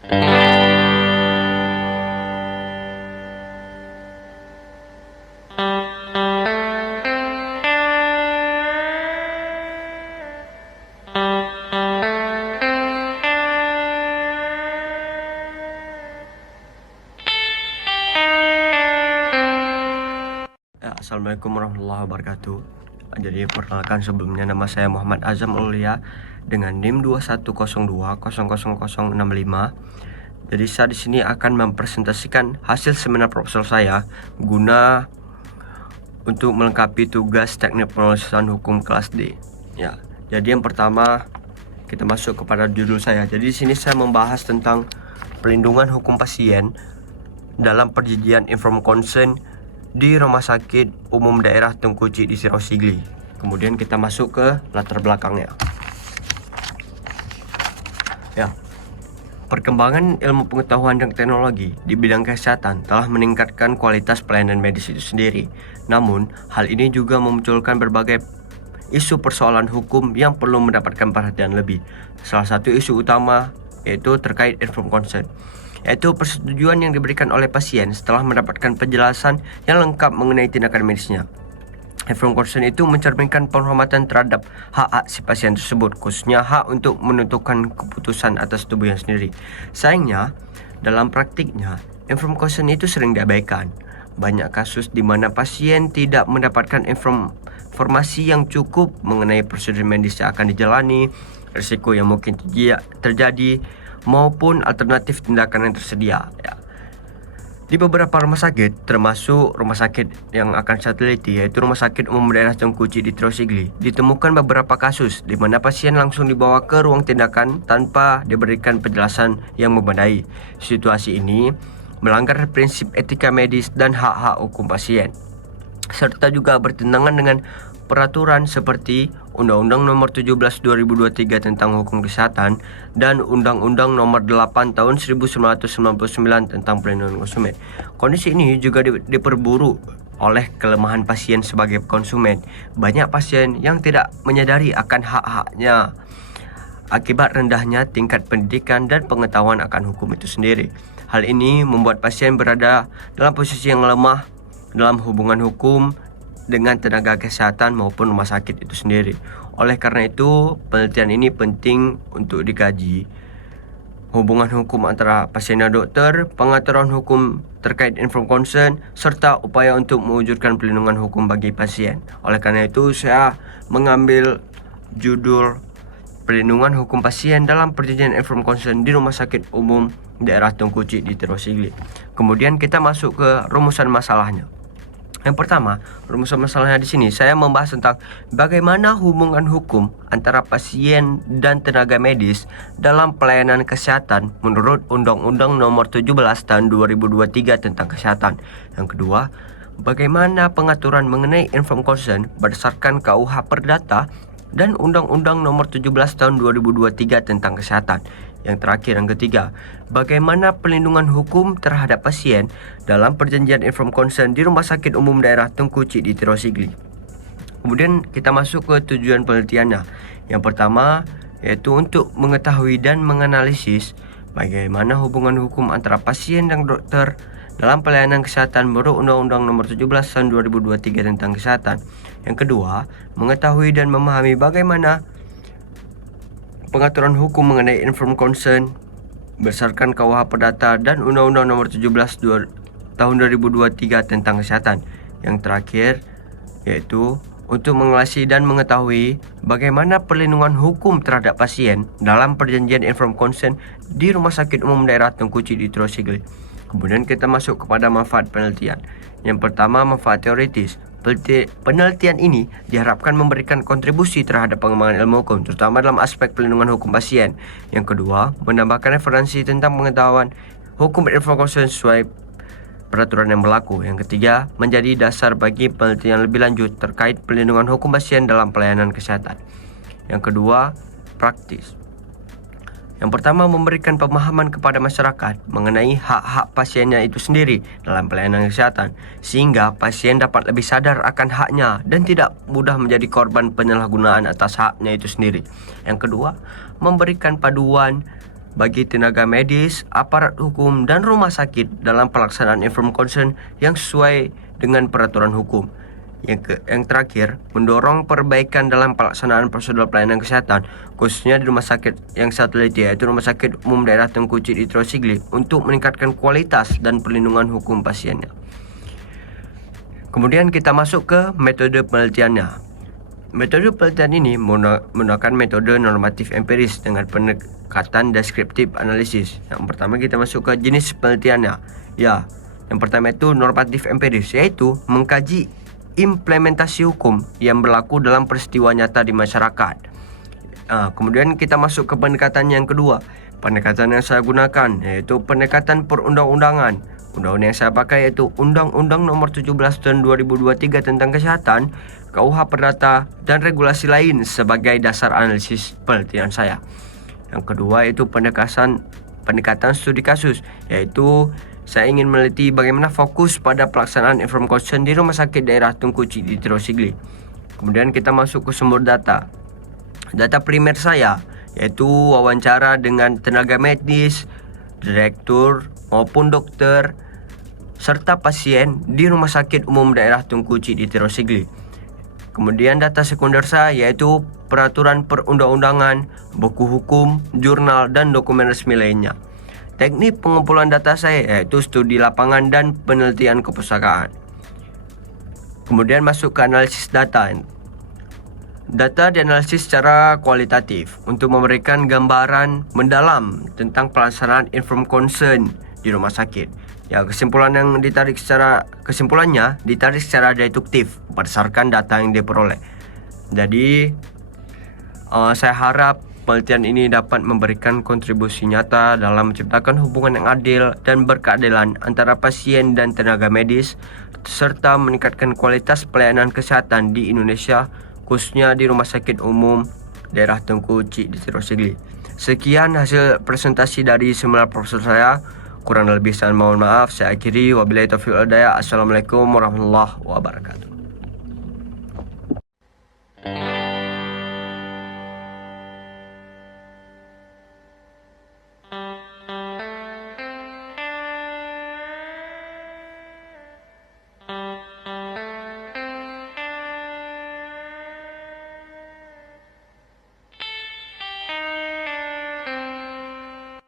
Assalamualaikum warahmatullahi wabarakatuh. Jadi perkenalkan, sebelumnya nama saya Muhammad Azam Aulia dengan NIM 2102000065. Jadi saya di sini akan mempresentasikan hasil seminar proposal saya guna untuk melengkapi tugas teknik penulisan hukum kelas D. Ya, jadi yang pertama kita masuk kepada judul saya. Jadi di sini saya membahas tentang pelindungan hukum pasien dalam perjanjian informed consent di Rumah Sakit Umum Daerah Tengku Uci di Sirosligli. Kemudian kita masuk ke latar belakangnya. Ya, perkembangan ilmu pengetahuan dan teknologi di bidang kesehatan telah meningkatkan kualitas pelayanan medis itu sendiri. Namun, hal ini juga memunculkan berbagai isu persoalan hukum yang perlu mendapatkan perhatian lebih. Salah satu isu utama yaitu terkait informed consent, yaitu persetujuan yang diberikan oleh pasien setelah mendapatkan penjelasan yang lengkap mengenai tindakan medisnya. Informed consent itu mencerminkan penghormatan terhadap hak-hak si pasien tersebut, khususnya hak untuk menentukan keputusan atas tubuhnya sendiri. Sayangnya, dalam praktiknya, informed consent itu sering diabaikan. Banyak kasus di mana pasien tidak mendapatkan informasi yang cukup mengenai prosedur medis yang akan dijalani, risiko yang mungkin terjadi, maupun alternatif tindakan yang tersedia. Ya. Di beberapa rumah sakit, termasuk rumah sakit yang akan saya teliti, yaitu Rumah Sakit Umum Daerah Tengku Uci di Sirosligli, ditemukan beberapa kasus di mana pasien langsung dibawa ke ruang tindakan tanpa diberikan penjelasan yang memadai. Situasi ini melanggar prinsip etika medis dan hak-hak hukum pasien, serta juga bertentangan dengan peraturan seperti Undang-Undang Nomor 17 2023 tentang Hukum Kesehatan dan Undang-Undang Nomor 8 Tahun 1999 tentang Perlindungan Konsumen. Kondisi ini juga diperburuk oleh kelemahan pasien sebagai konsumen. Banyak pasien yang tidak menyadari akan hak-haknya akibat rendahnya tingkat pendidikan dan pengetahuan akan hukum itu sendiri. Hal ini membuat pasien berada dalam posisi yang lemah dalam hubungan hukum dengan tenaga kesehatan maupun rumah sakit itu sendiri. Oleh karena itu, penelitian ini penting untuk dikaji. Hubungan hukum antara pasien dan dokter, pengaturan hukum terkait informed consent, serta upaya untuk mewujudkan perlindungan hukum bagi pasien. Oleh karena itu, saya mengambil judul Perlindungan Hukum Pasien dalam Perjanjian Informed Consent di Rumah Sakit Umum Daerah Tengku Uci di Sirosligli. Kemudian kita masuk ke rumusan masalahnya. Yang pertama, rumusan masalahnya di sini saya membahas tentang bagaimana hubungan hukum antara pasien dan tenaga medis dalam pelayanan kesehatan menurut Undang-Undang Nomor 17 Tahun 2023 tentang Kesehatan. Yang kedua, bagaimana pengaturan mengenai informed consent berdasarkan KUH Perdata dan Undang-Undang Nomor 17 Tahun 2023 tentang Kesehatan. Yang terakhir, yang ketiga, bagaimana pelindungan hukum terhadap pasien dalam perjanjian informed consent di Rumah Sakit Umum Daerah Tengku Uci di Sirosligli. Kemudian kita masuk ke tujuan penelitiannya. Yang pertama, yaitu untuk mengetahui dan menganalisis bagaimana hubungan hukum antara pasien dan dokter dalam pelayanan kesehatan menurut Undang-Undang Nomor 17 Tahun 2023 tentang Kesehatan. Yang kedua, mengetahui dan memahami bagaimana pengaturan hukum mengenai informed consent berdasarkan KUH Perdata dan Undang-Undang Nomor 17 Tahun 2023 tentang Kesehatan. Yang terakhir, yaitu untuk mengelasi dan mengetahui bagaimana perlindungan hukum terhadap pasien dalam perjanjian informed consent di Rumah Sakit Umum Daerah Tengku Uci di Sirosligli. Kemudian kita masuk kepada manfaat penelitian. Yang pertama, manfaat teoritis. Penelitian ini diharapkan memberikan kontribusi terhadap pengembangan ilmu hukum, terutama dalam aspek pelindungan hukum pasien. Yang kedua, menambahkan referensi tentang pengetahuan hukum informed consent sesuai peraturan yang berlaku. Yang ketiga, menjadi dasar bagi penelitian lebih lanjut terkait pelindungan hukum pasien dalam pelayanan kesehatan. Yang kedua, praktis. Yang pertama, memberikan pemahaman kepada masyarakat mengenai hak-hak pasiennya itu sendiri dalam pelayanan kesehatan, sehingga pasien dapat lebih sadar akan haknya dan tidak mudah menjadi korban penyalahgunaan atas haknya itu sendiri. Yang kedua, memberikan panduan bagi tenaga medis, aparat hukum, dan rumah sakit dalam pelaksanaan informed consent yang sesuai dengan peraturan hukum. Yang terakhir, mendorong perbaikan dalam pelaksanaan prosedur pelayanan kesehatan, khususnya di rumah sakit yang saya teliti, yaitu Rumah Sakit Umum Daerah Tengku Cik Ditro Sigli, untuk meningkatkan kualitas dan perlindungan hukum pasiennya. Kemudian kita masuk ke metode penelitiannya. Metode penelitian ini menggunakan metode normatif empiris dengan pendekatan deskriptif analisis. Yang pertama kita masuk ke jenis penelitiannya. Ya, yang pertama itu normatif empiris, yaitu mengkaji implementasi hukum yang berlaku dalam peristiwa nyata di masyarakat. Kemudian kita masuk ke pendekatan yang kedua. Pendekatan yang saya gunakan yaitu pendekatan perundang-undangan. Undang-undang yang saya pakai yaitu Undang-Undang Nomor 17 Tahun 2023 tentang Kesehatan, KUH Perdata, dan regulasi lain sebagai dasar analisis penelitian saya. Yang kedua yaitu pendekatan studi kasus, yaitu saya ingin meneliti bagaimana fokus pada pelaksanaan informed consent di Rumah Sakit Daerah Tengku Cik Ditro Sigli. Kemudian kita masuk ke sumber data. Data primer saya yaitu wawancara dengan tenaga medis, direktur maupun dokter, serta pasien di Rumah Sakit Umum Daerah Tengku Cik Ditro Sigli. Kemudian data sekunder saya yaitu peraturan perundang-undangan, buku hukum, jurnal, dan dokumen resmi lainnya. Teknik pengumpulan data saya yaitu studi lapangan dan penelitian kepustakaan. Kemudian masuk ke analisis data. Data dianalisis secara kualitatif untuk memberikan gambaran mendalam tentang pelaksanaan informed consent di rumah sakit. Ya, kesimpulannya ditarik secara deduktif berdasarkan data yang diperoleh. Jadi, saya harap penelitian ini dapat memberikan kontribusi nyata dalam menciptakan hubungan yang adil dan berkeadilan antara pasien dan tenaga medis, serta meningkatkan kualitas pelayanan kesehatan di Indonesia, khususnya di Rumah Sakit Umum Daerah Tengku Cik Ditro Sigli. Sekian hasil presentasi dari seminar profesor saya. Kurang lebih saya mohon maaf. Saya akhiri. Wabillahi taufiq wal hidayah. Assalamualaikum warahmatullahi wabarakatuh.